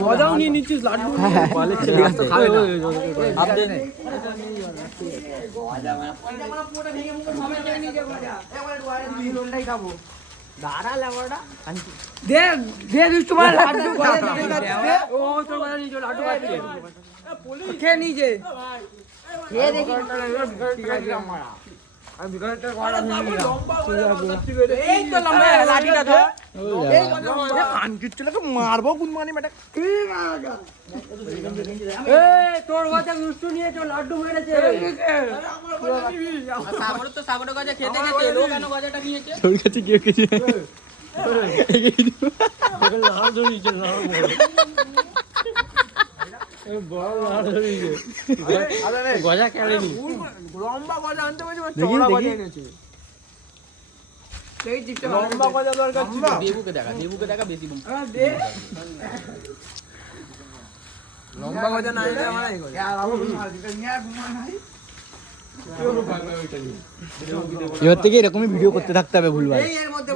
মজাও নিয়ে নিচ্ছিস লাড্ডু খেয়ে নিজে মারবো গুনমানি বেটা তোর কথা দুষ্টু নিয়ে তো লাড্ডু মেরেছে সাগর তো সাগর গজা খেতে খেতে লো কেন গজাটা নিয়েছে তোর কাছে কি কিছু লাল ধরিছে লাল গজা খেলেনি লম্বা গজা আনতে বলছি চওড়া গজা এনেছে লম্বা গজা দরকার ছিল দেবুকে দেখা বেশি লম্বা গজা না এলে আমার এই গজা এবার থেকে এরকমই ভিডিও করতে থাকতে হবে ভুলভাল এর মধ্যে